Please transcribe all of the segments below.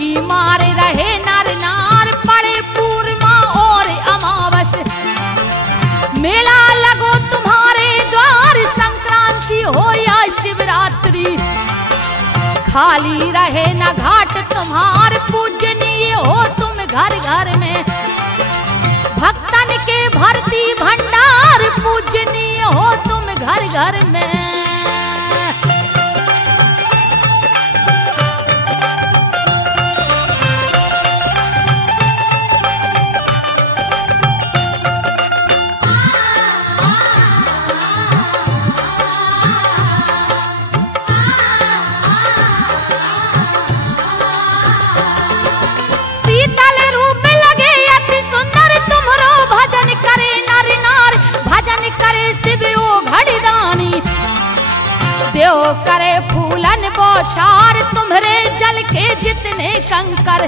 की मारे रहे नर नार, पड़े पूर्णिमा और अमावस। मेला लगो तुम्हारे द्वार, संक्रांति हो या शिवरात्रि। खाली रहे न घाट तुम्हार, पूजनीय हो तुम घर घर में। भक्तन के भरती भंडार, पूजनीय हो तुम घर घर में। देव करे फूलन बौछार, तुम्हारे जल के जितने कंकर।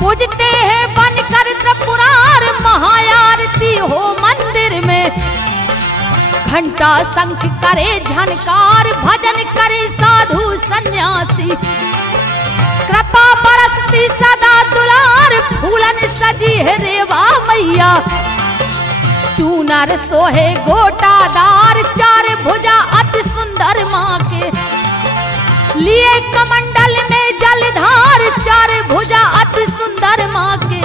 पूजते हैं बनकर त्रिपुरार, महाआरती हो मंदिर में। घंटा शंख करे झनकार, भजन करे साधु सन्यासी। कृपा बरसती सदा दुलार, फूलन सजी है रेवा मैया। चूनर सोहे गोटादार, चार भुजा अति सुंदर माँ के। लिए कमंडल में जलधार, चार भुजा अति सुंदर माँ के।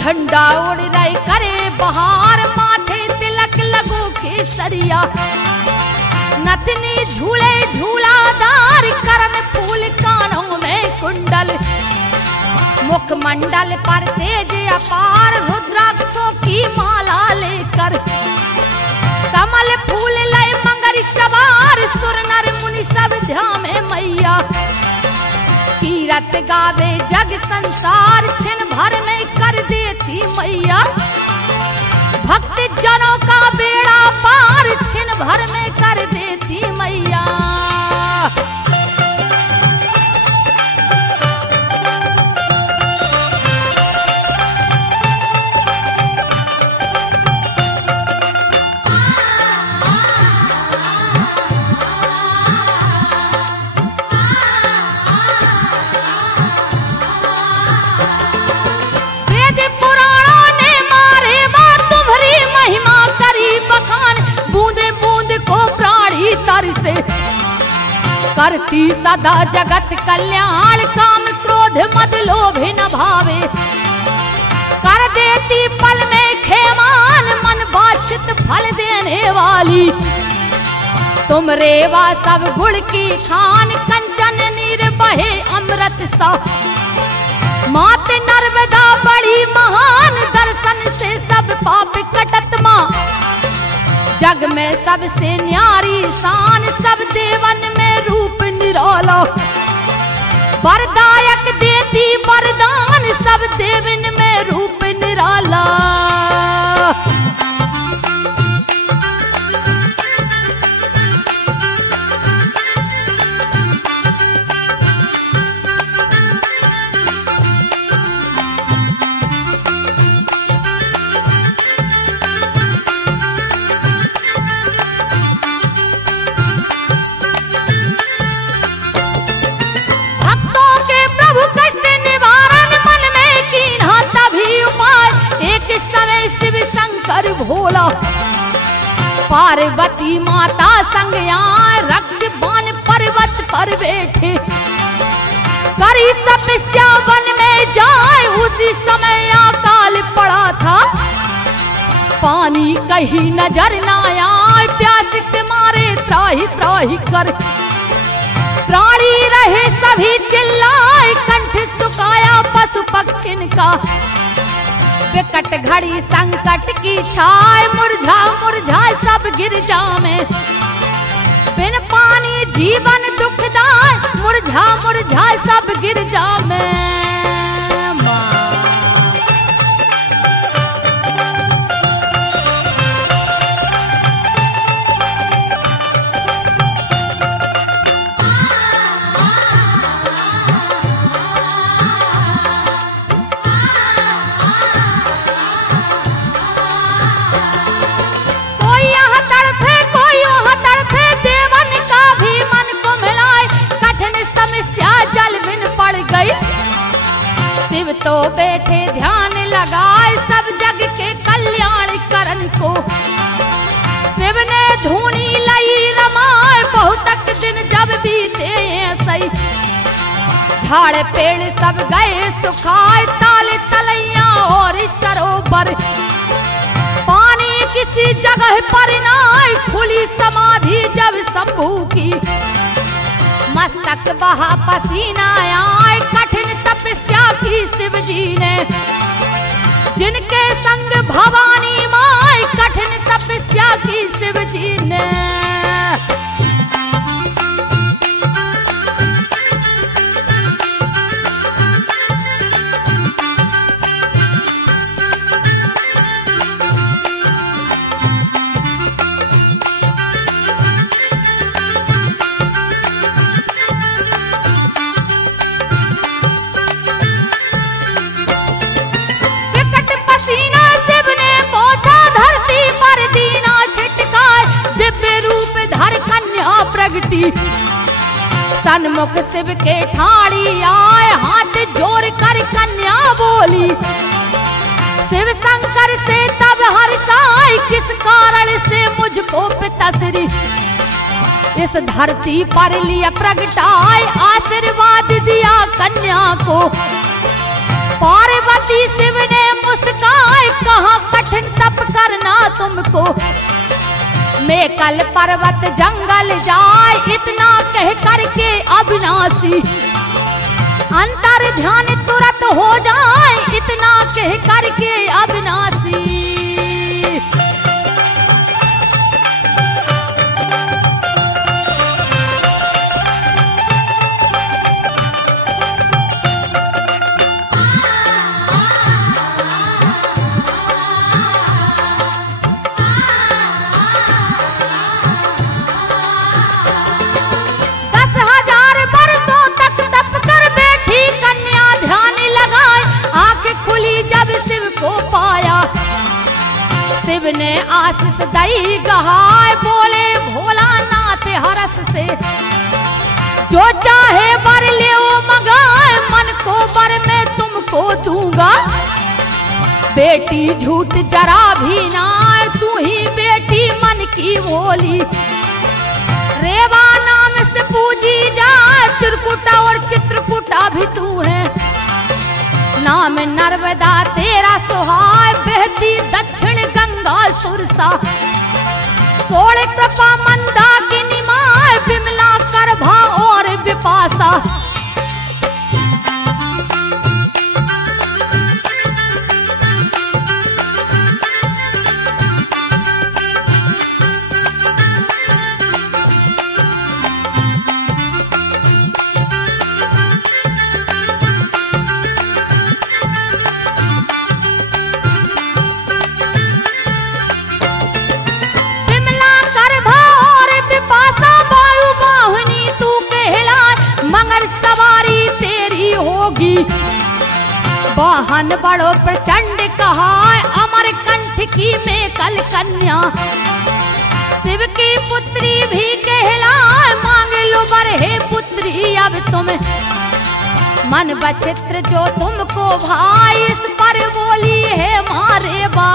झंडा उड़ रही करे बहार, माथे तिलक लगो केसरिया। नथनी झूले झूलादार, करण फूल कानों में कुंडल। मुखमंडल पर तेज अपार, रुद्राक्षों की माला लेकर। कमल फूल लय मंगर सवार, सुर नर मुनि सब ध्यान में मैया। कीरत गावे जग संसार, छिन भर में कर देती मैया। भक्त जनों का बेड़ा पार, छिन भर में कर देती मैया। से करती सदा जगत कल्याण, काम क्रोध मद लोभ न भावे। कर देती पल में खेमान, मन वांछित फल देने वाली। तुम रेवा सब गुण की खान, कंचन नीर बहे अमृत सा। मात नर्मदा बड़ी महान, दर्शन से सब पाप कटत माँ। जग में सबसे न्यारी शान, सब देवन में रूप निराला। वरदायक देती वरदान, सब देवन में रूप निराला। भोला पार्वती माता संग यहाँ, रक्ष बाण पर्वत पर बैठे। करी तपस्या वन में जाए, उसी समय अकाल पड़ा था। पानी कहीं नजर न आए, प्यास के मारे त्राहि त्राहि कर। प्राणी रहे सभी चिल्लाए, कंठ सुखाया पशु पक्षिन का। विकट घड़ी संकट की छाए, मुरझा मुरझा सब गिरजा में। बिन पानी जीवन दुखदाय, मुरझा मुरझा सब गिरजा में शिव तो बैठे ध्यान लगाए सब जग के कल्याण करन को। शिव ने धूनी लई रमाए बहुतक दिन जब बीते सही, झाड़ पेड़ सब गए सुखाए ताले तलैया और सरोवर, पानी किसी जगह पर ना खुली समाधि जब शंभू की, मस्तक बहा पसीना आए कठिन तपस्या की शिव जी ने, जिनके संग भवानी माई कठिन तपस्या की शिव जी ने। सन्मुख शिव के ठाड़ी आए हाथ जोड़ कर कन्या बोली, शिव शंकर से तब हर्षाई किस कारण से मुझको पिताश्री इस धरती पर लिया प्रगटाए, आशीर्वाद दिया कन्या को। पार्वती शिव ने मुस्काए कहा कठिन तप करना तुमको, मैं कल पर्वत जंगल जाए इतना कह करके अविनाशी, अंतर ध्यान तुरंत हो जाए इतना कह करके अविनाशी। शिव ने आशीष दई गहाय बोले भोलानाथ हरस से, जो चाहे वर ले मंगाए मन को वर मैं तुमको दूंगा, बेटी झूठ जरा भी ना तू ही बेटी मन की बोली, रेवा नाम से पूजी जाए त्रिकुटा और चित्रकूटा भी तू है, नाम नर्मदा तेरा सुहाय बहती दक्षिण गंगा सुरसा, सोल कृपा मंदाकिनी माय विमला करभा और विपासा। वाहन बड़ो प्रचंड कहाय अमर कंठ की में कल कन्या, शिव की पुत्री भी कहलाए मांग लो वर हे पुत्री अब तुम, मन बचित्र जो तुमको भाई इस पर बोली है मारे बा,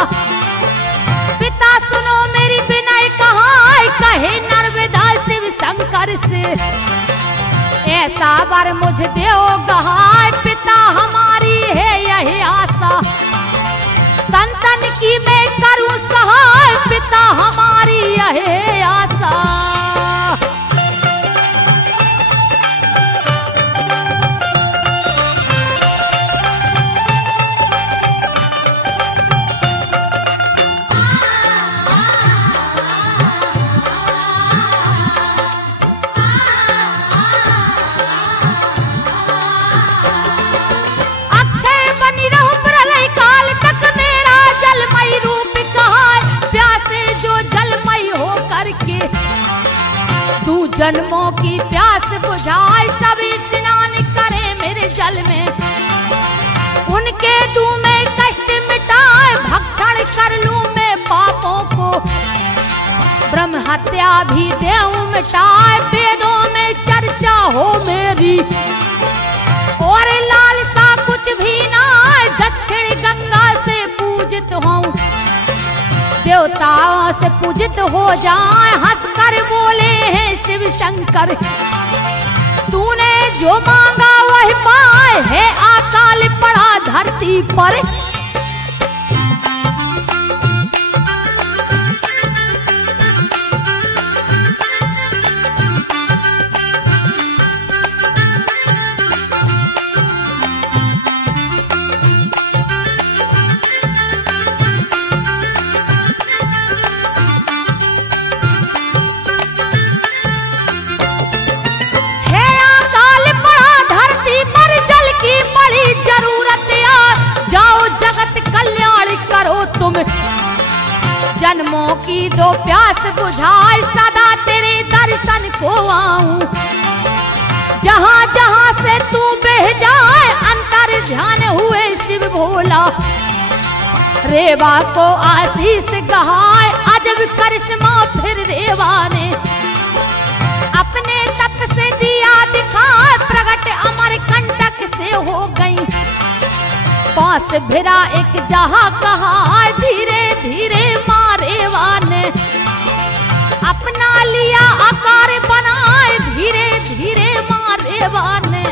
पिता सुनो मेरी विनय कहाय कहे नर्मदा शिव शंकर से, ऐसा वर मुझ देव गहाय पिता हमारी है यही आशा, संतन की मैं करूं सहाय पिता हमारी यही आशा। जन्मों की प्यास बुझाए सभी स्नान करे मेरे जल में। उनके दूं में कष्ट मिटाए भक्षण कर लूं मैं पापों को। ब्रह्म हत्या भी देऊं मिटाए वेदों में चर्चा हो मेरी। और लालसा कुछ भी ना दक्षिण गंगा से पूजित हूँ। देवताओं से पूजित हो जाए हंसकर बोले हैं शिव शंकर। तूने जो मांगा वही पाए है अकाल पड़ा धरती पर। जन्मों की दो प्यास बुझाए सदा तेरे दर्शन को आऊं। जहां जहां से तू बह जाए अंतर ध्यान हुए शिव भोला। रेवा को आशीष गहाए अजब करिश्मा फिर रेवा ने। अपने तप से दिया दिखाए प्रगट अमर कंटक से हो गई। पास भिरा एक जहां कहा धीरे धीरे मारेवा ने। अपना लिया आकार बनाए धीरे धीरे मारेवा ने।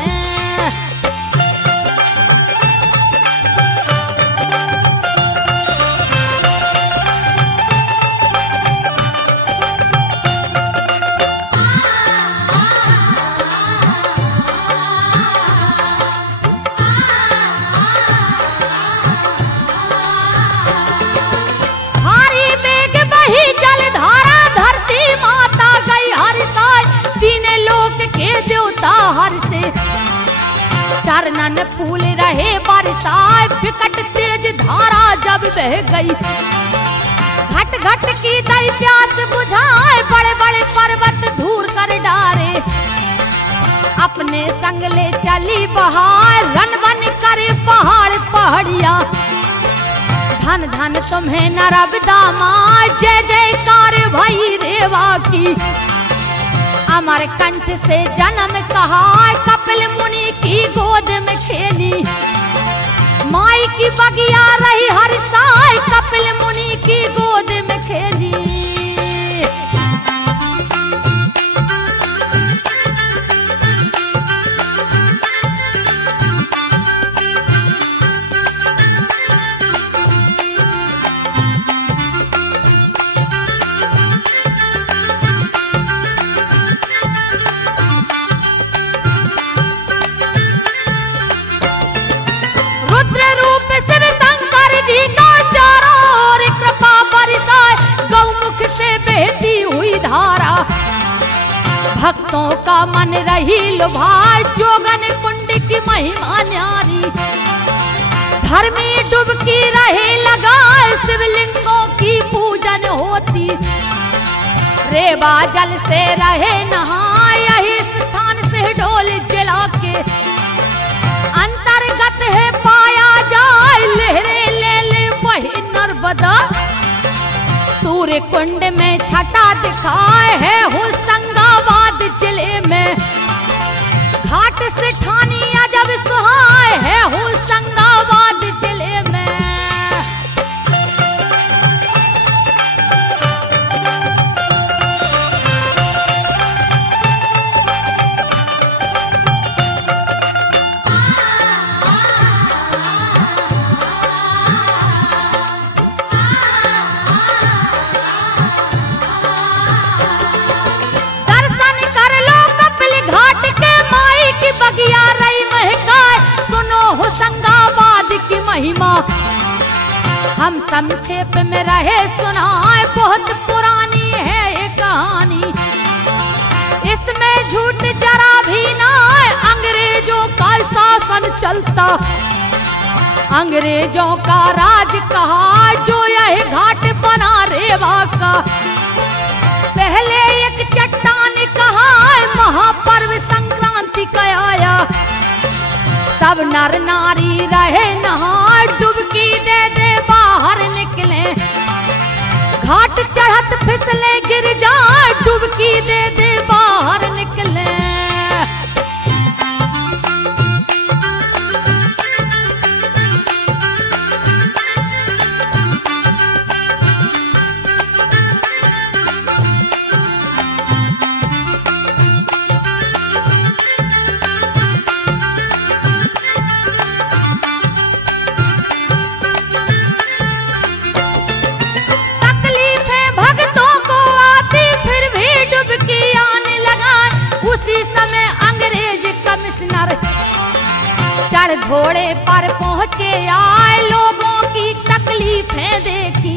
हर से चरणन फूल रहे बरसाए विकट तेज धारा जब बह गई। घट घट की दई प्यास बुझाए बड़े बड़े पर्वत दूर कर डारे। अपने संग ले चली बहार रन बन करे पहाड़ पहाड़िया। धन धन तुम्हें नर्मदा माँ जय जयकार भई रेवा की। अमर कंठ से जन्म कहा कपिल मुनि की गोद में खेली। माई की बगिया रही हर साय कपिल मुनि की गोद में खेली। भक्तों का मन रही लुभाए जोगन कुंड की महिमा न्यारी। धर्मी डुबकी रहे लगाए शिवलिंगों की पूजन होती। रेवा जल से रहे नहाए यही स्थान से ढोल जला के। अंतर्गत है पाया जाए लहरे ले ले वही नर्मदा। सूर्य कुंड में छटा दिखाए है होशंगाबाद जिले में। घाट से ठानी अजब सुहाए है होशंगाबाद जिले में। महिमा हम संक्षेप में रहे सुनाए बहुत पुरानी है ये कहानी। इसमें झूठ जरा भी ना है। अंग्रेजों का शासन चलता अंग्रेजों का राज कहा जो यह घाट बना रेवा का। पहले एक चट्टान कहा महापर्व संक्रांति का आया, सब नर नारी रहे नहाए, डुबकी दे दे बाहर निकले, घाट चढ़त फिसले गिर जाए, डुबकी दे दे बाहर निकले। चढ़ घोड़े पर पहुंचे आए, लोगों की तकलीफें देखी,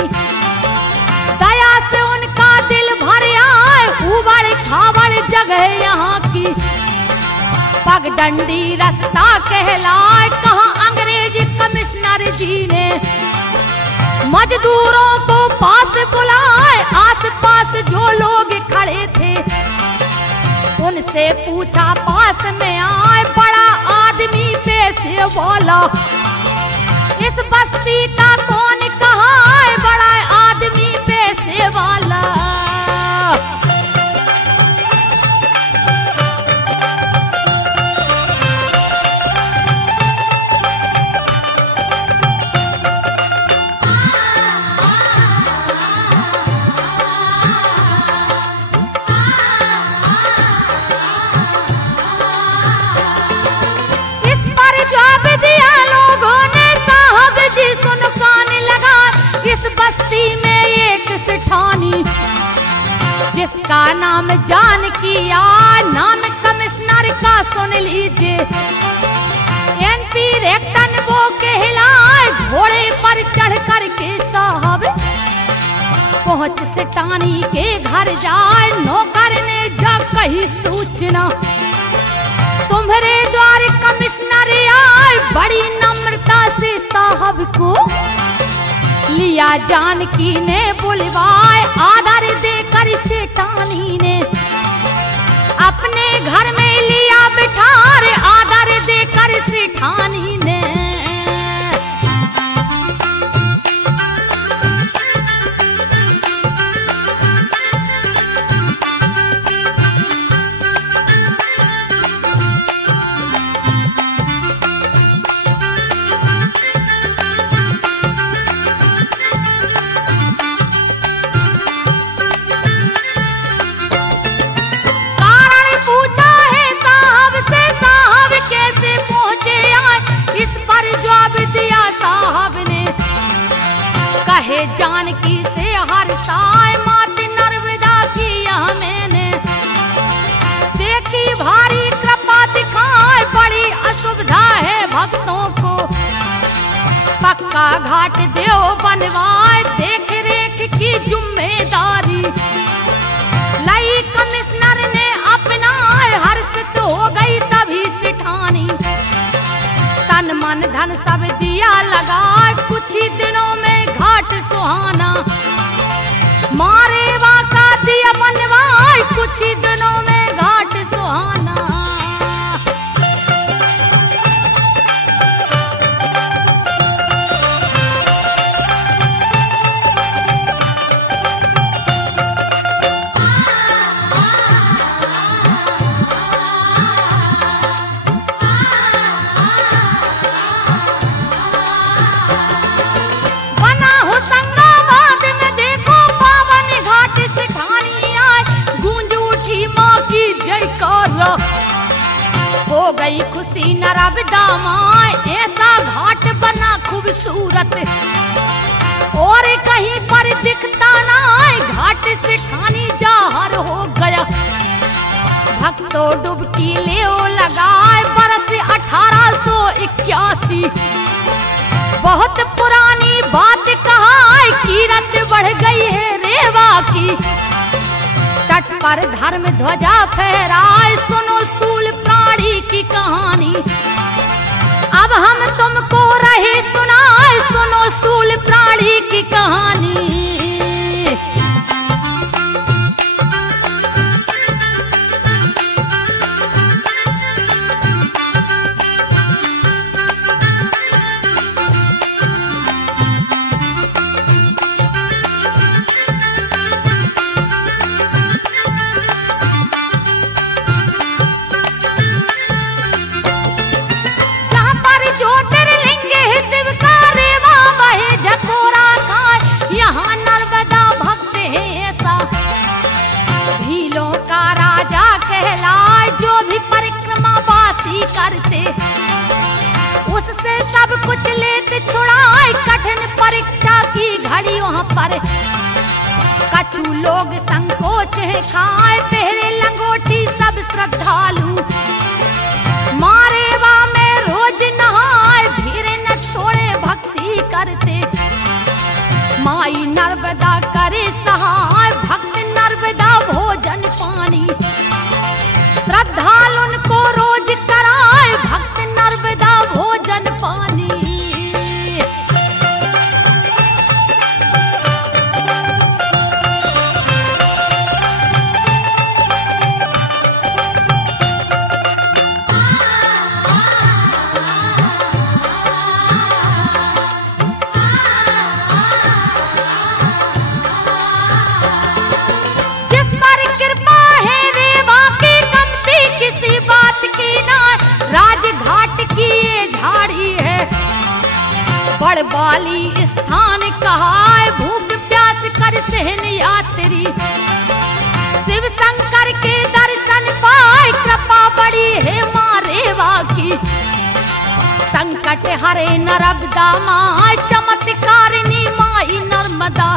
दया से उनका दिल भर आए, उबड़ खाबड़ जगह यहाँ की, पगडंडी रास्ता कहलाए, कहा अंग्रेजी कमिश्नर जी ने मजदूरों को पास बुलाए, आस पास जो लोग खड़े थे उनसे पूछा पास में आए, बड़ा आदमी पैसे वाला इस बस्ती का कौन कहा है, बड़ा आदमी पैसे वाला। जिसका नाम जानकी, नाम कमिश्नर का सुन लीजिए, एनपी रेक्टन वो कहलाए, घोड़े पर चढ़ कर के साहब पहुंच सेठानी के घर जाए, नौकर ने जा कही सूचना, तुम्हारे द्वार कमिश्नर आए, बड़ी नम्रता से साहब को लिया जानकी ने बुलवाए, आदर देकर सेठानी ने अपने घर में लिया बिठार, आदर देकर सेठानी ने। जानकी से हर साय मात नर्मदा किया मैंने, देखी भारी कृपा दिखाए, बड़ी असुविधा है भक्तों को, पक्का घाट देव बनवाए, देख रेख की जिम्मेदारी लई कमिश्नर ने अपनाए, हर्षित हो गई तभी सेठानी, तन मन धन सब दिया लगा, कुछ ही दिनों में घाट सुहाना, मारे वाका दिया बनवाए, कुछ ही दिनों में घाट सुहाना। हो गई खुशी नर्मदा माँ, ऐसा घाट बना खूबसूरत, और कहीं पर दिखता ना घाट सेठानी जाहर हो गया, भक्तों डुबकी ले लगाए, बरस 1881, बहुत पुरानी बात कहा, कीरत बढ़ गई है रेवा की, तट पर धर्म ध्वजा फहराए, सुनो सूल प्राणी की कहानी, अब हम तुमको रहे सुनाए, सुनो सूल प्राणी की कहानी। पर कछु लोग संकोच है खाए पहरे लंगोटी सब श्रद्धालु मारेवा में रोज नहाए धीरे न छोड़े भक्ति करते माई नर्मदा करे सहाय भक्त नर्मदा भोजन पानी श्रद्धालुन को रोज कराए भक्त नर्मदा भोजन पानी। बड़बाली स्थान कहाय भूख प्यास कर सहन यात्री शिव शंकर के दर्शन पाए कृपा बड़ी है माँ रेवा की संकट हरे नर्मदा माँ चमत्कारिणी माई नर्मदा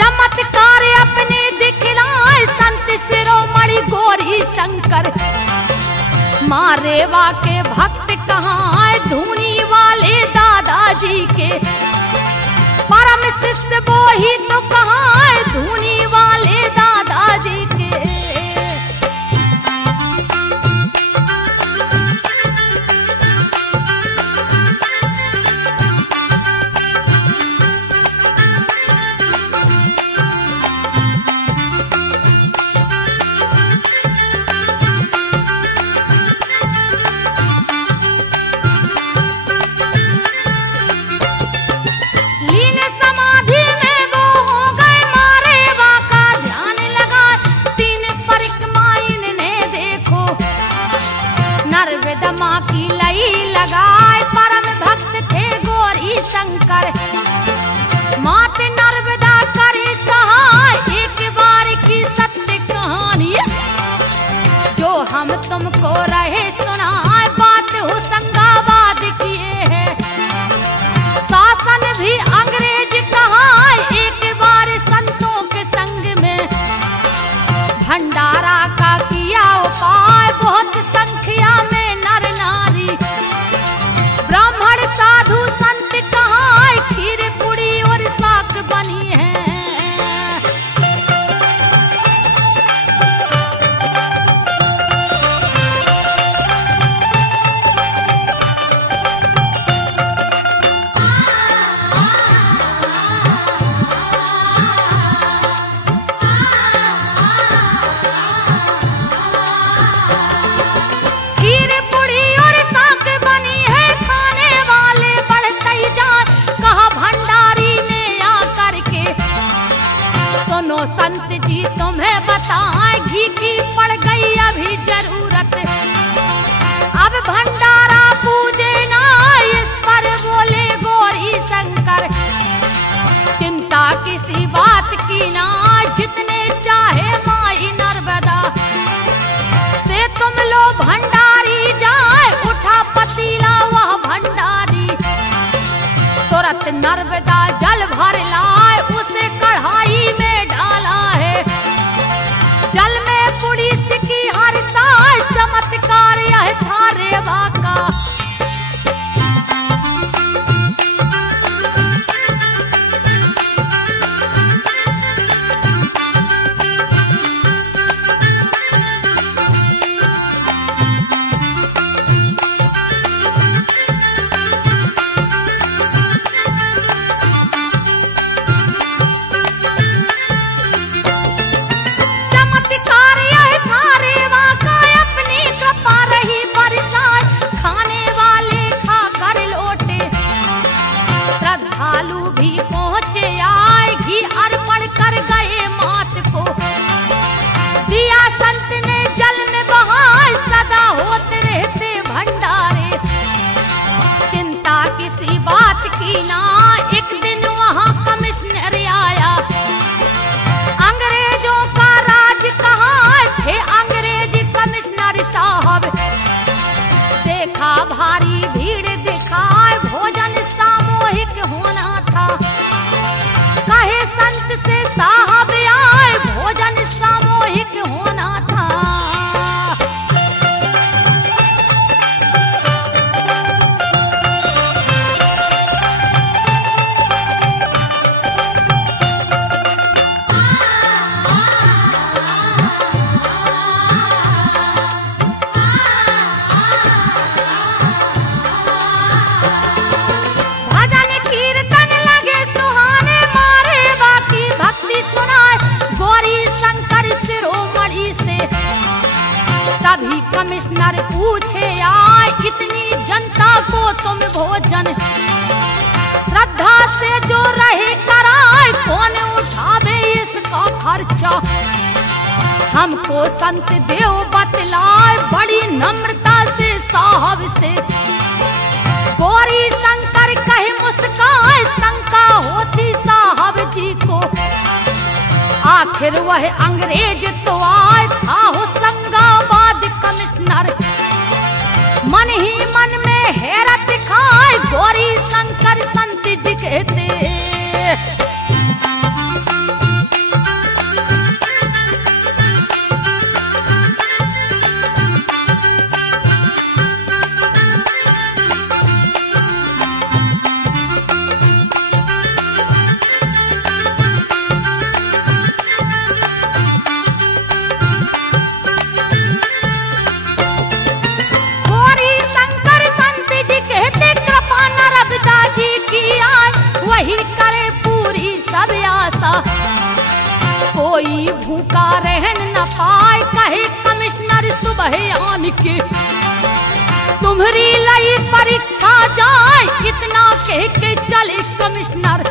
चमत्कार अपने दिखलाए संत शिरोमणि गौरी शंकर माँ रेवा के भक्त कहाँ धूनी वाले दादाजी के परम शिष्य वो ही तो कहाँ धूनी वाले दादाजी के। हम तुमको रहे सुनाए बात होशंगाबाद किए है शासन भी अंग्रेज कहा एक बार संतों के संग में भंडारा का किया उपाय बहुत संख्या में नर नारी ब्राह्मण साधु संत कहा खीर पूरी और साग बनी है। संत जी तुम्हें बताए घी की पड़ गई अभी जरूरत अब भंडारा पूजे ना इस पर बोले गौरी शंकर चिंता किसी बात की ना जितने चाहे माई नर्मदा से तुम लो भंडारी जाए उठा पतीला वह भंडारी तुरंत नर्मदा जल भर लाए उसे कढ़ाई में डाला है जल में पुलिस की हर साल चमत्कार यह था रेवा का। कमिश्नर पूछे आए इतनी जनता को तुम भोजन श्रद्धा से जो रहे कराए कौन उठावे इसका खर्चा। हमको संत देव बतलाए बड़ी नम्रता से साहब से। गौरी शंकर कहे मुस्काए शंका होती साहब जी को। आखिर वह अंग्रेज तो आए था होशंगाबाद कमिश्नर। मन ही मन में हैरत खाए गौरी शंकर संत जी कहते। कोई भूखा रहन न पाए कहे कमिश्नर सुबह आन के। तुम्हारी लई परीक्षा जाए इतना कह के चले कमिश्नर।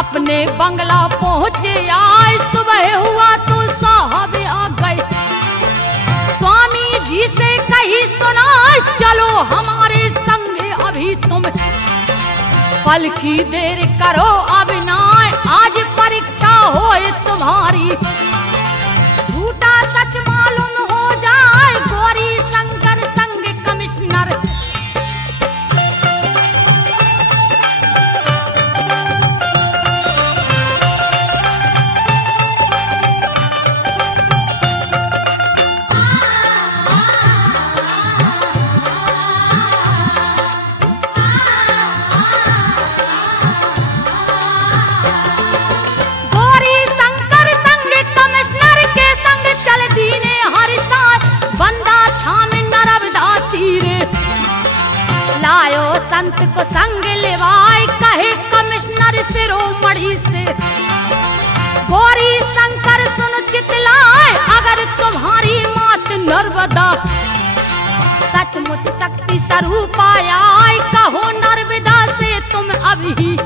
अपने बंगला पहुंचे आए सुबह हुआ तो साहब आ गए। स्वामी जी से कही सुनाए चलो हमारे संग अभी तुम। पल की देर करो अब ना आज परीक्षा होए तुम्हारी। झूठा सच मालूम हो जाए गौरी शंकर संग कमिश्नर। संत को संग लेवाए कहे कमिश्नर शिरोमणि से। गौरी शंकर सुन चितलाए अगर तुम्हारी मात नर्मदा सचमुच शक्ति स्वरूप आया कहो नर्मदा से तुम अभी।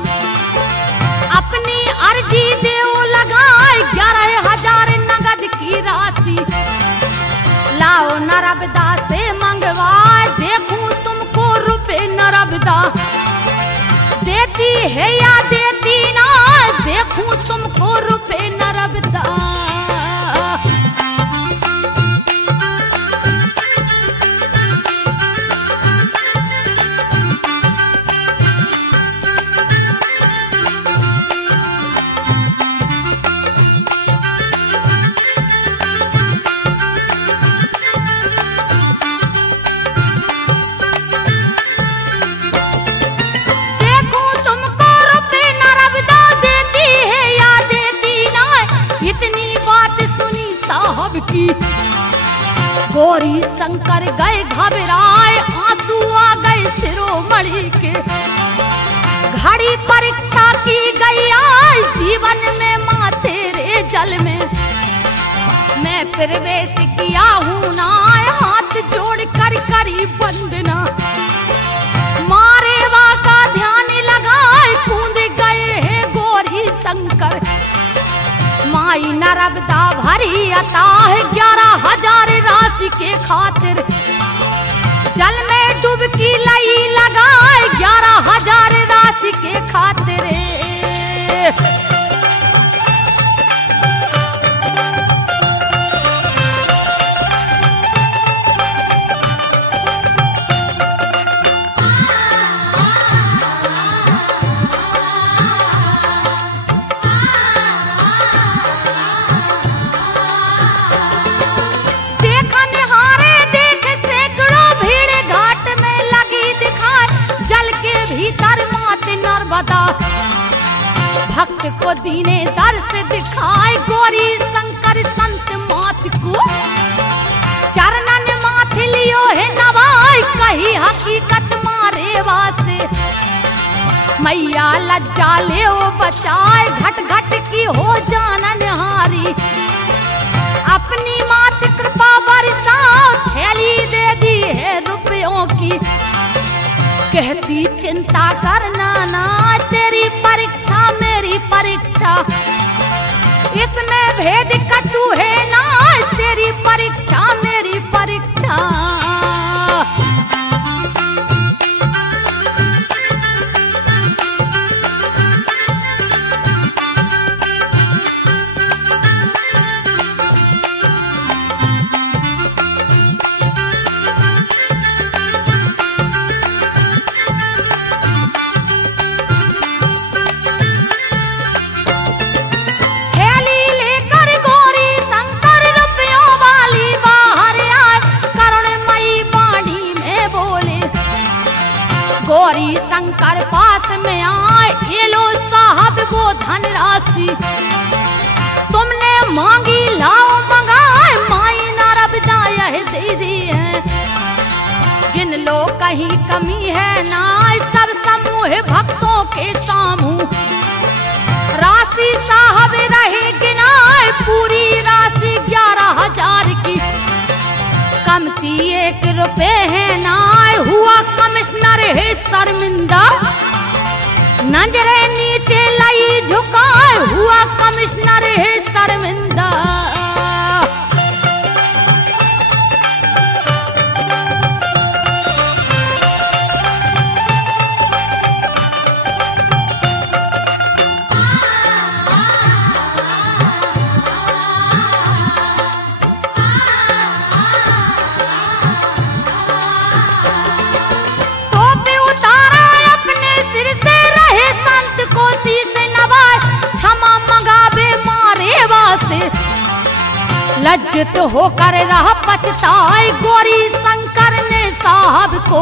अपनी अर्जी देव लगाए 11,000 नगद की राशि। लाओ नर्मदा से मंगवाए देखूं तुमको रुपए नर्मदा देती है या देती ना। देखूं तुमको रुपए नर्मदा। गौरी शंकर गए घबराए आंसू आ गए शिरोमणि के। घड़ी परीक्षा की गई आज जीवन में माँ तेरे जल में। मैं प्रवेश किया हूँ ना हाथ जोड़ कर करी वंदना। मारे वा का ध्यान लगाए कूद गए हैं गौरी शंकर। माई नर्मदा भरी अता है 11,000 राशि के खातिर। जल में डुबकी लई लगाए 11,000 राशि के खातिर। भक्त को दीने दर्श दिखाए गौरी शंकर संत मात को। चरणन माथ लियो है नवाई कही हकीकत मारे वासे। मैया लज्जा ले वो बचाए घट घट की हो जानन हारी। अपनी मात कृपा बरसाओ थैली कहती चिंता करना ना, तेरी परीक्षा मेरी परीक्षा, इसमें भेद कछु है ना, तेरी परीक्षा मेरी परीक्षा। गौरी शंकर पास में आए, ये लो साहब वो धनराशि, तुमने मांगी लाओ मंगाए, माई नारदा यह दे दी है, गिन लो कहीं कमी है ना, सब समूह भक्तों के सामू, राशि साहब रहे गिनाए, पूरी राशि 11,000 की, कमती 1 रुपए है ना, हुआ कमिश्नर है शर्मिंदा, नजरे नीचे लाई झुकाए, हुआ कमिश्नर है शर्मिंदा। लज्जित होकर रहा पछताए, गौरी शंकर ने साहब को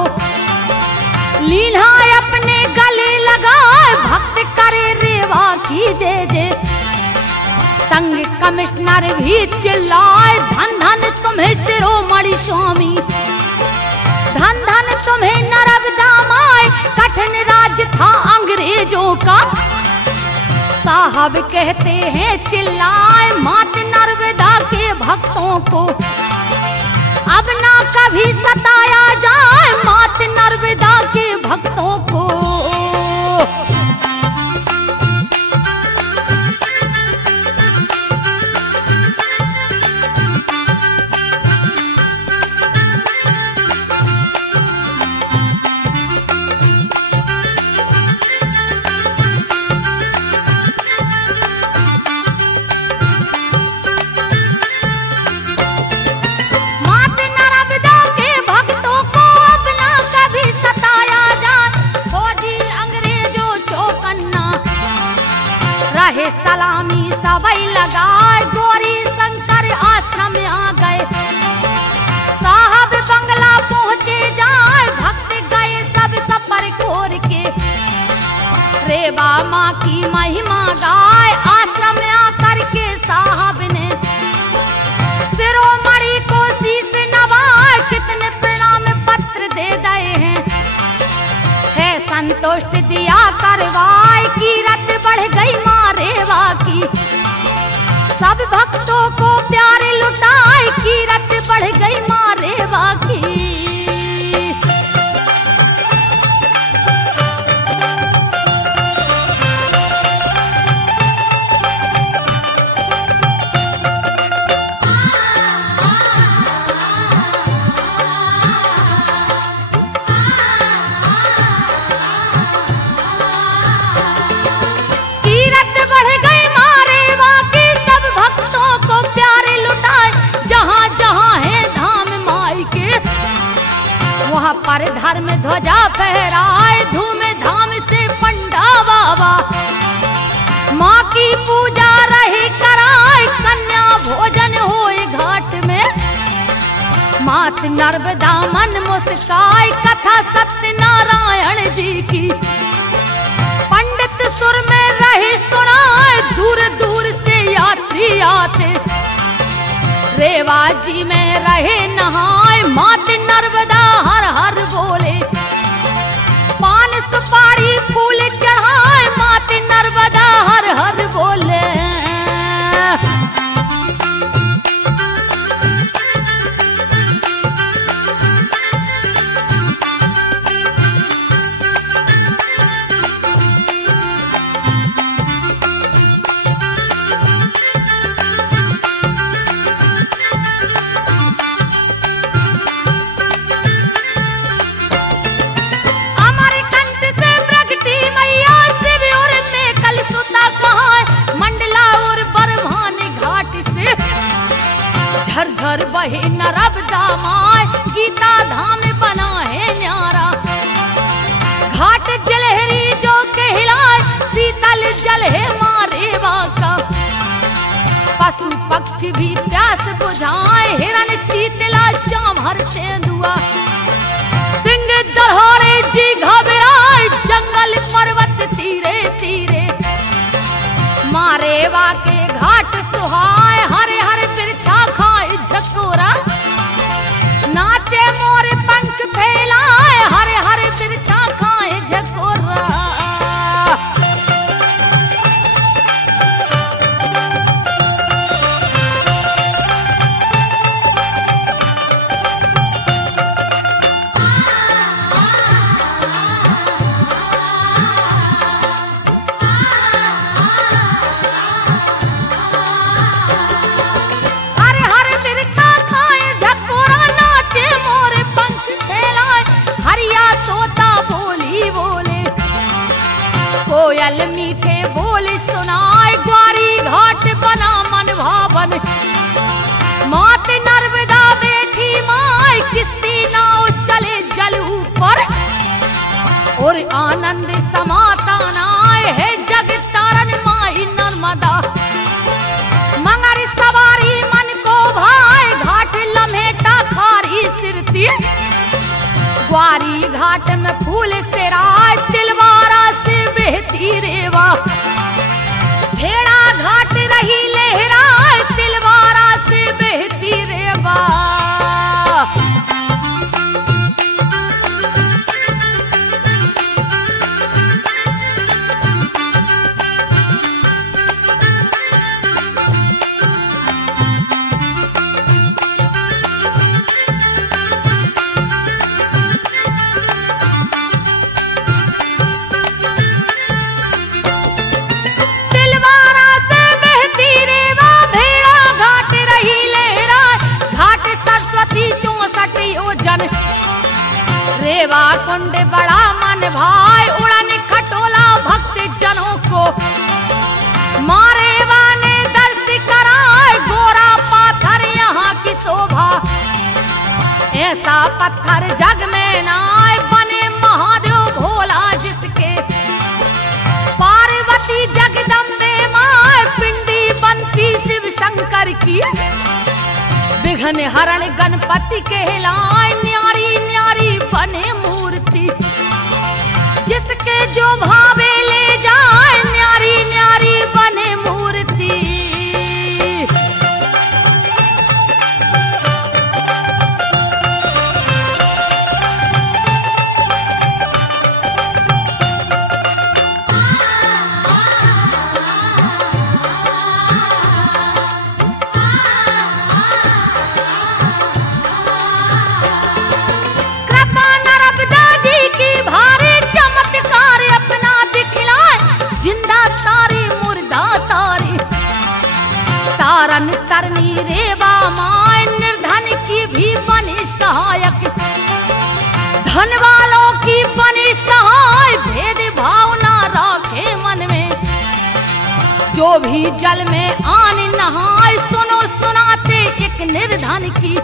लीला अपने गले लगाए, भक्त करे रेवा की जय जय, संग कमिश्नर भी चिल्लाए, धन धन तुम्हें शिरोमणि स्वामी, धन धन तुम्हें नर्मदा माई, कठिन राज्य था अंग्रेजों का, साहब कहते हैं चिल्लाए, मात नर्मदा के भक्तों को अब ना कभी सताया जाए, मात नर्मदा के भक्तों को। सलामी सबई लगाए, गौरी शंकर आश्रम आ गए, साहब बंगला पहुँचे जाए, भक्त गए सब सफर खोर के, रेवा माँ की महिमा गाए, आश्रम में आकर के साहब ने शिरोमणि को शीश नवाए, कितने प्रणाम पत्र दे गए हैं, है संतुष्ट दिया करवाए, कीरत बढ़ गई माँ रेवा की, सब भक्तों को प्यार लुटाए, कीरत बढ़ गई माँ रेवा की। पर धर्म ध्वजा फहराए, धूम धाम से पंडा बाबा, माँ की पूजा रही कराए, कन्या भोजन होए घाट में, मात नर्मदा मन मुस्काए, कथा सत्यनारायण जी की, पंडित सुर में रही सुनाए, दूर दूर से यात्री आते, रेवा जी में रहे नहाए, मात नर्मदा हर हर बोले, पान सुपारी फूल चढ़ाए, मात नर्मदा हर हर बोले। सरब दामाय गीता धाम बना है न्यारा। घाट जलहरी जो कहलाए शीतल जल है मारे का। पशु पक्षी भी प्यास बुझाए हिरन चीतला चामर तेंदुआ। सिंह दहाड़े जी घबराए जंगल पर्वत तीरे तीरे। मारेवा के घाट सुहाए हरे हरे बिरछा खाए झकोरा। नाचे मोर पंख फैलाए हरे हरे बिरछा खाए झकोरा। कोयल मीठे बोल सुनाए ग्वारी घाट बना मन भावन। मात नर्मदा बैठी माय किस्ती नाव चले जल ऊपर। और आनंद समाता नाय है जग तारन माई नर्मदा। मंगर सवारी मन को भाई घाट लमेटा खारी सिरती। ग्वारी घाट में फूल से राय तिलवारा से बहती रेवा। भेड़ा घाट रही लहराए तिलवारा से बहती रेवा। रेवा कुंड बड़ा मन भाई उड़न खटोला भक्त जनों को। मारेवा ने दर्श कराए गोरा पाथर यहाँ की शोभा। ऐसा पत्थर जग में नाय बने महादेव भोला जिसके। पार्वती जगदम्बे माय पिंडी बनती शिव शंकर की। विघ्न हरण गणपति कहलाए न्यारी न्यारी बने मूर्ति। जिसके जो भावे ले जाए न्यारी न्यारी बने मूर्ति। तारन तरनी रेवा माय निर्धन की भी बनी सहायक। धन वालों की बनी सहाय भेद भावना रखे मन में। जो भी जल में आन नहाय सुनो सुनाते एक निर्धन की।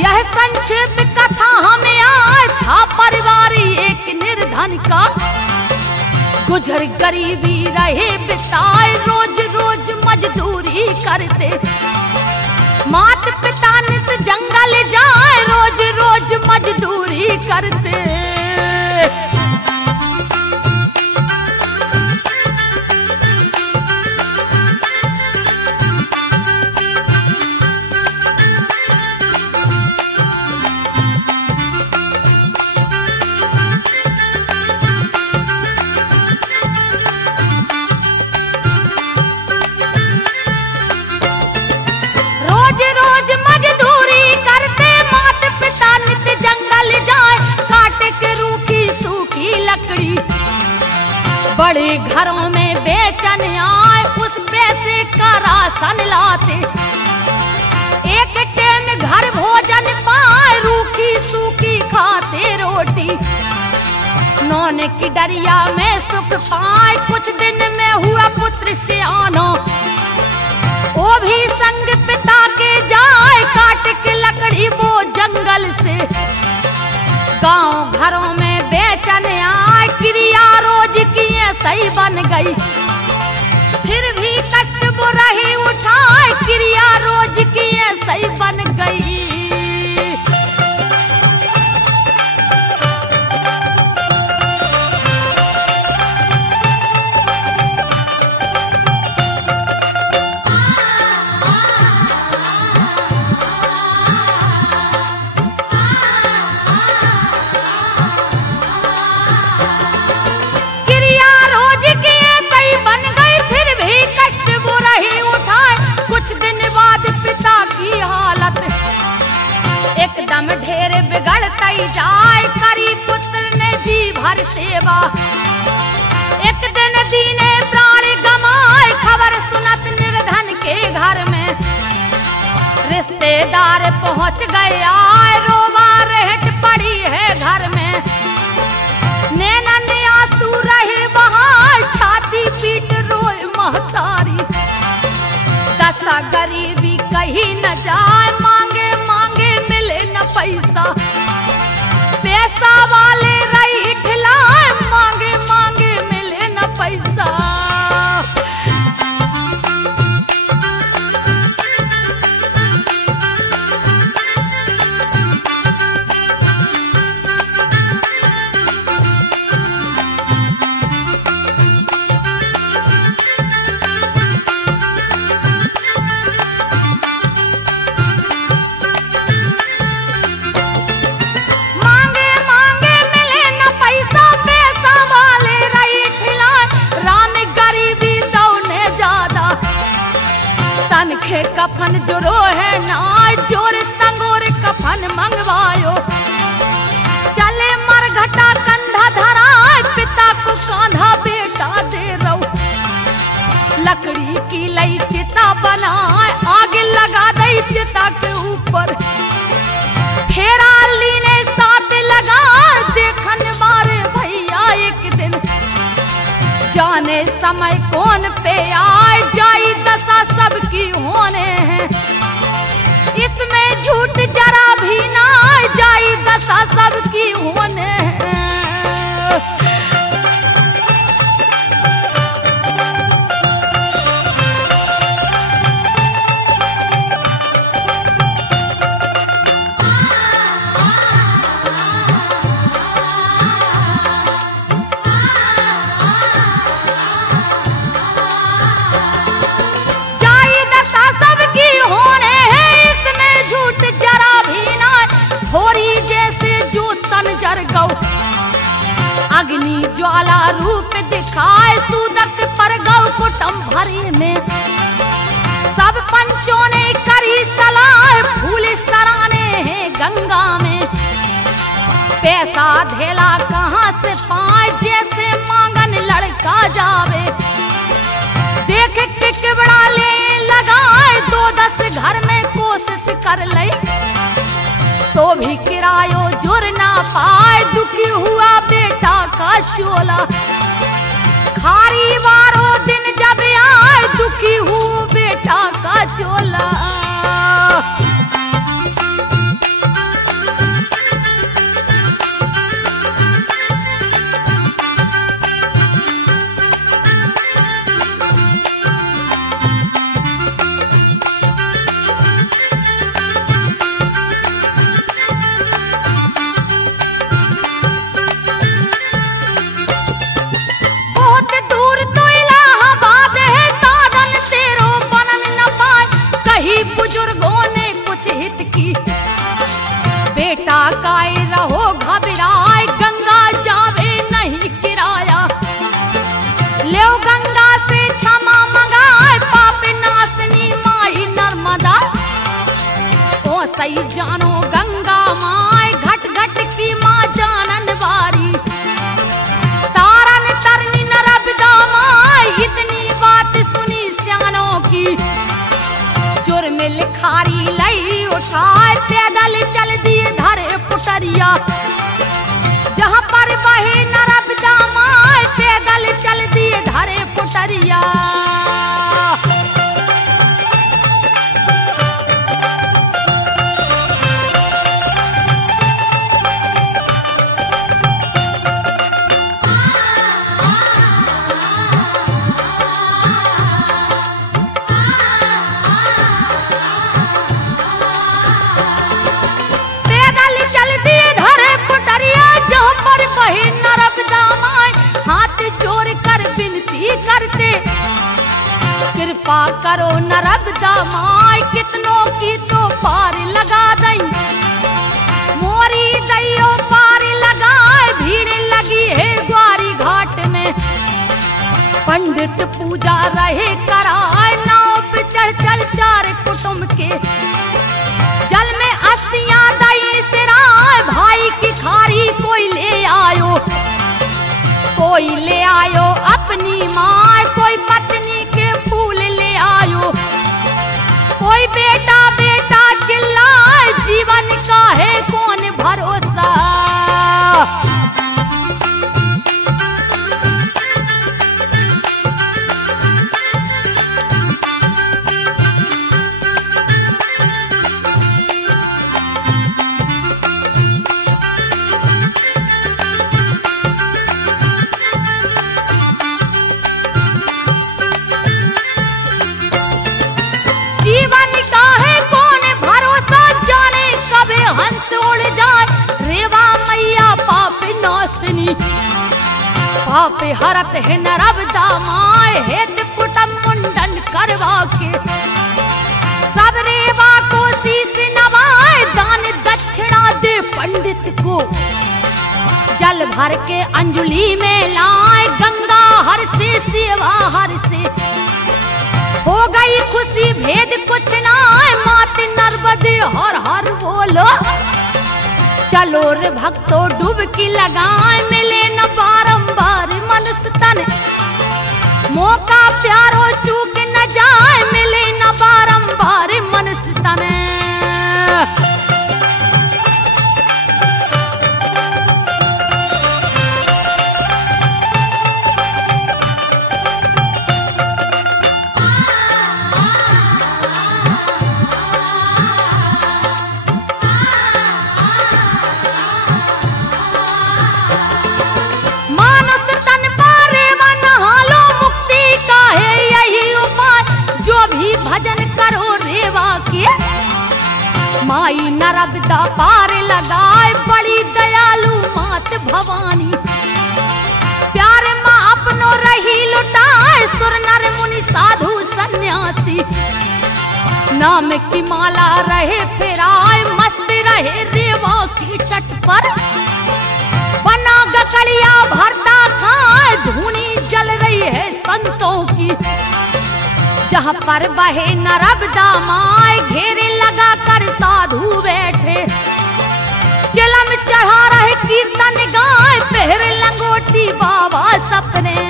यह संक्षिप्त कथा हमें आए था परिवारी एक निर्धन का। गुजर गरीबी रहे बिताए रोज रोज मजदूरी करते। मात पिता नित जंगल जाए रोज रोज मजदूरी करते। बड़े घरों में बेचन आए उस पैसे का राशन लाते। एक टाइम घर भोजन पाए रूखी सूखी खाते रोटी। नौने की डरिया में सुख पाए कुछ दिन में हुआ पुत्र सियानो। वो भी संग पिता के जाए काट के फिरी वो जंगल से, गांव घरों में बेचन आए, क्रिया रोज की सही बन गई। फिर भी कष्ट वो रही उठाए, क्रिया रोज की सही बन गई। एकदम ढेर बिगड़ती जाए, करी पुत्र ने जी भर सेवा। एक दिन दीने प्राण गमाए, खबर सुनत निर्धन के घर में। रिश्तेदार पहुंच गए आए, रोवा रहट पड़ी है घर में। नैनन आंसू रहे बहाए, छाती पीट रोए महतारी। दशा गरीबी कहीं न जाए, मांगे मांगे मिले न पैसा। पैसा वाले रही ठिलाए, मांगे मांगे मिले न पैसा। तनखे कफन जोरो है ना, जोर तंगोर कफन मंगवायो। चले मरघटा कंधा धराए, पिता को कांधा बेटा दे रहो। लकड़ी की लई चिता बनाए, आग लगा दई चिता के ऊपर। फेरा लीने साथ लगा, देखन मारे भैया एक दिन। जाने समय कौन पे आए, जाई दशा सबकी होने हैं। इसमें झूठ जरा भी ना, जाई दशा सबकी होने हैं। अग्नि ज्वाला रूप दिखाए, सूदत पर गौ कुटुंब भरे में। सब पंचों ने करी सलाह, फूल सराने हैं गंगा में। पैसा धेला कहाँ से पाए, जैसे मांगन लड़का जावे। देख के किबड़ा ले लगाए, 2-10 घर में कोशिश कर ले। तो भी किरायो जुर ना पाए, दुखी हुआ बेटा का चोला। खारी वारो दिन जब आए, दुखी हुआ बेटा का चोला। बेटा काए रहो घबराए, गंगा जावे नहीं किराया। ले गंगा से क्षमा मंगाए, पाप नाशनी माई नर्मदा। ओ सही जानो गंगा माए, घट घट की माँ जानन वारी। तारन तरनी नर्मदा माई, इतनी बात सुनी सियानों की। जुर्मिल खारी लई उठाए, पैदल चल दिए धरे पुटरिया। जहाँ पर बहे नर्मदा माए, पैदल चल दिए धरे पुटरिया। कृपा करो नर्मदा माय, कितनों की तो पार लगा दई। मोरी दैयो पार लगाए, भीड़ लगी है ग्वारी घाट में। पंडित पूजा रहे कराए, नाव पे चढ़ चल चार कुटुंब के। जल में अस्थियां दई सिराए, भाई की खारी कोई ले आयो। कोई ले आयो अपनी माँ, कोई पत्नी के फूल ले आयो। कोई बेटा बेटा चिल्लाए, जीवन का है कौन भरोसा। जीवन का है कौन भरोसा, जाने कबे हंस उड़ जाए। रेवा मैया पाप नाशनी, पाप हरत है नर्मदा माय। हेत कुटुम मुंडन करवा के, सब रेवा को शीश नवाए। दान दक्षिणा दे पंडित को, जल भर के अंजलि में लाए। गंगा हर से सेवा हर से, हो गई खुशी भेद कुछ ना। मात नर्मदे हर हर बोलो, चलो रे भक्तों डुबकी लगाए। मिले न बारंबार मनुष्य तन, मौका प्यारो चूक न जाए। मिले न बारंबार मनुष्य तन। भजन करो रेवा के, माई नर्मदा पार लगाए। बड़ी दयालु मात भवानी, प्यार माँ अपनो रही लुटाए। सुर नर मुनि साधु सन्यासी, नाम की माला रहे फिराए। मस्त रहे रेवा की तट पर, बना गकड़िया भरता खाए। धूनी जल रही है संतों की, जहाँ पर बहे नर्मदा माय। घेरे लगा कर साधु बैठे, चिलम चढ़ा रहे कीर्तन गाय। पहरे लंगोटी बाबा सपने,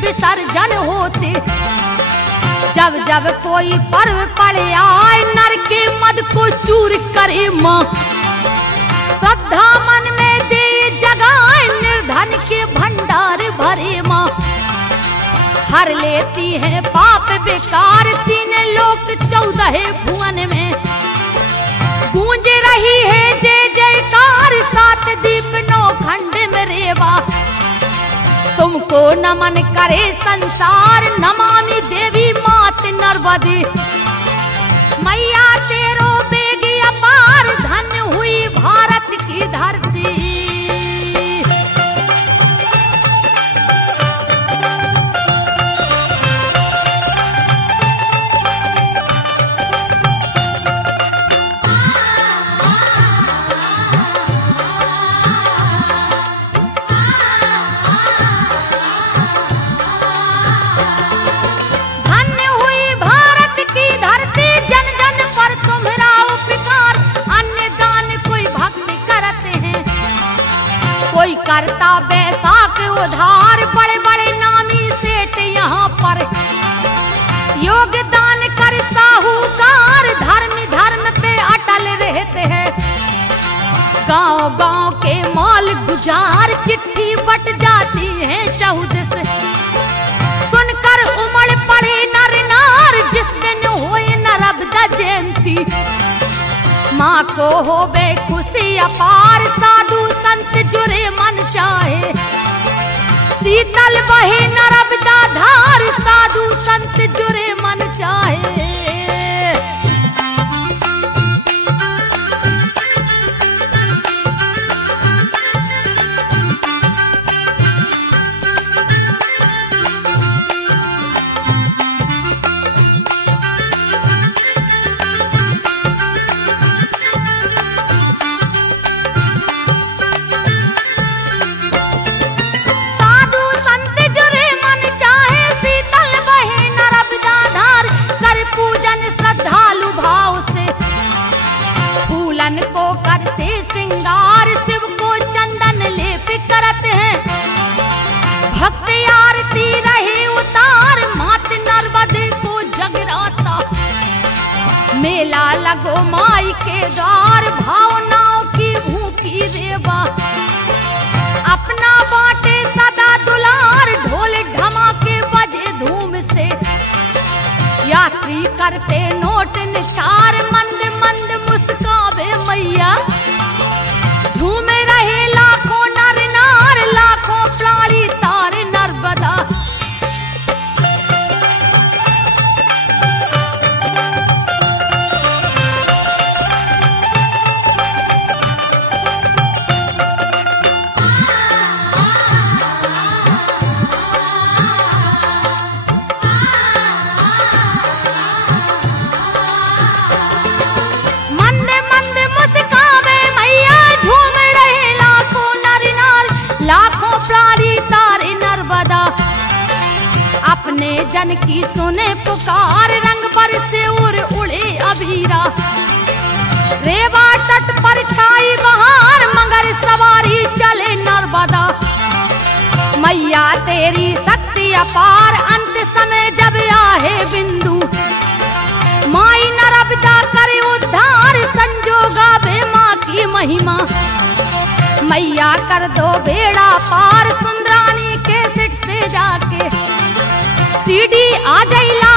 विसर्जन होते। जब जब कोई पर्व पड़े आए, नर के मद को चूर करे माँ। श्रद्धा मन में दे जगाए, निर्धन के भंडार भरे माँ। हर लेती है पाप बेकार, 3 लोक 14 भुवन में। गूंज रही है जय जयकार, 7 दीप 9 खंड में रेवा। तुमको नमन करे संसार, नमामि देवी मात नर्मदे। मैया तेरो बेगी अपार, धन्य हुई भारत की धरती। कोई करता बैसाख उधार, बड़े बड़े नामी सेठ यहाँ पर। योगदान कर साहूकार, धर्म पे अटल रहते हैं। गांव गांव के माल गुजार, चिट्ठी बट जाती है 14 से। सुनकर उमड़ पड़े नर नार, माँ को होवे खुशी अपार, साधु संत जुरे मन चाहे। शीतल बहे नर्मदा धार, साधु संत जुरे मन चाहे। को करते श्रृंगार, शिव को चंदन लेप करते हैं। भक्त आरती रहे उतार, मात नर्मदे को जगराता। मेला लगो माई के द्वार, भावनाओं की भूखी रेवा। अपना बाटे सदा दुलार, ढोल ढमाके बजे धूम से। यात्री करते नोट निछार, मंद मंद मुस्कावे मैया। झूमे रहे लाखों नर नार, लाखों प्राणी तार नर्मदा। अपने जन की सुने पुकार, रंग बरसे उड़ उड़े अबीरा। रेवा तट पर छाई बहार, मगर सवारी चले नर्मदा। मैया तेरी शक्ति अपार, अंत समय जब आहे बिंदु। माई नर्मदा करे उद्धार, संजोगा बे माँ की महिमा। मैया कर दो बेड़ा पार, सुंदरानी के सिट से जाके। सीढ़ी आ जाइला